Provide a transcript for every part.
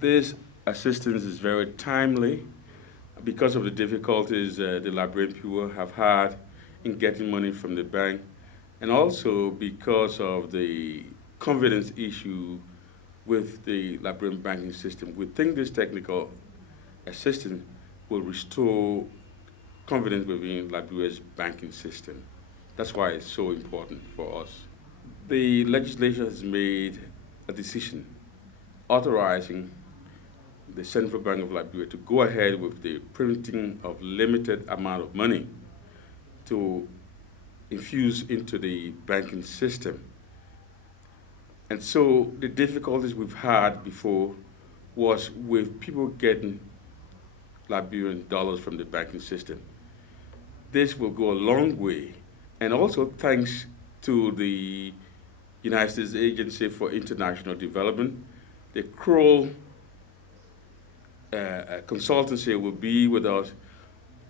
This assistance is very timely because of the difficulties the Liberian people have had in getting money from the bank, and also because of the confidence issue with the Liberian banking system. We think this technical assistance will restore confidence within Liberia's banking system. That's why it's so important for us. The legislature has made a decision authorizing the Central Bank of Liberia to go ahead with the printing of limited amount of money to infuse into the banking system. And so the difficulties we've had before was with people getting Liberian dollars from the banking system. This will go a long way, and also thanks to the United States Agency for International Development, the Kroll consultancy will be with us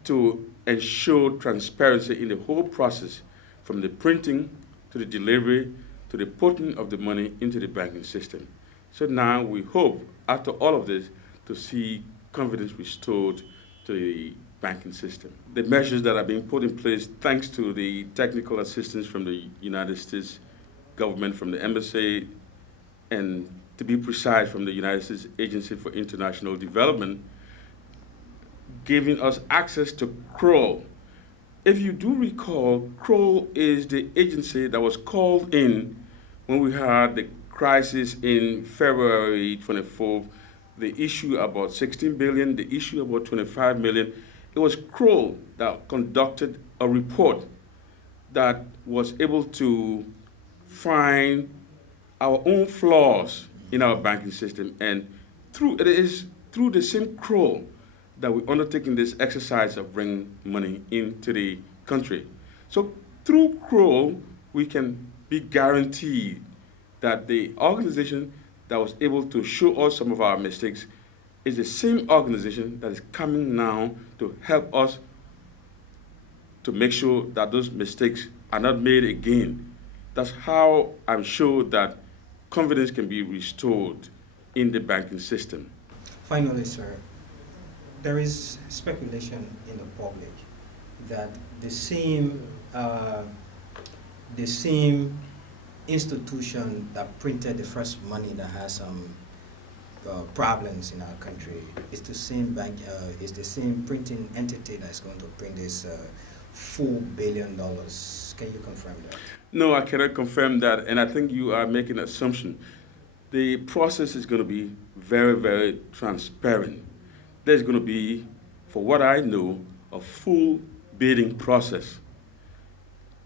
to ensure transparency in the whole process, from the printing to the delivery to the putting of the money into the banking system. So now we hope, after all of this, to see confidence restored to the banking system. The measures that are being put in place, thanks to the technical assistance from the United States government, from the embassy, and to be precise, from the United States Agency for International Development, giving us access to Kroll. If you do recall, Kroll is the agency that was called in when we had the crisis in February 24th, the issue about 16 billion, the issue about 25 million. It was Kroll that conducted a report that was able to find our own flaws in our banking system, and it is through the same Kroll that we're undertaking this exercise of bringing money into the country. So through Kroll, we can be guaranteed that the organization that was able to show us some of our mistakes is the same organization that is coming now to help us to make sure that those mistakes are not made again. That's how I'm sure that confidence can be restored in the banking system. Finally, sir, there is speculation in the public that the same institution that printed the first money that has some problems in our country is the same bank, is the same printing entity that's going to print this $4 billion. Can you confirm that? No, I cannot confirm that, and I think you are making an assumption. The process is going to be very, very transparent. There's going to be, for what I know, a full bidding process.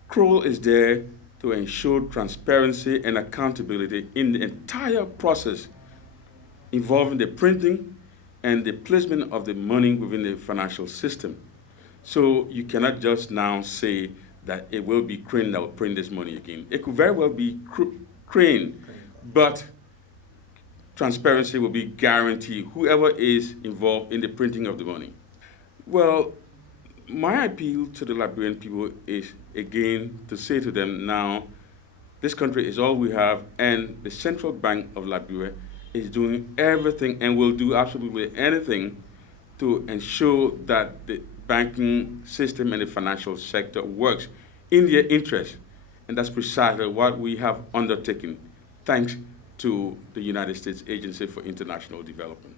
Kroll is there to ensure transparency and accountability in the entire process involving the printing and the placement of the money within the financial system. So you cannot just now say that it will be Crane that will print this money again. It could very well be Crane, but transparency will be guaranteed, whoever is involved in the printing of the money. Well, my appeal to the Liberian people is, again, to say to them now, this country is all we have, and the Central Bank of Liberia is doing everything and will do absolutely anything to ensure that the banking system and the financial sector works in their interest. And that's precisely what we have undertaken, thanks to the United States Agency for International Development.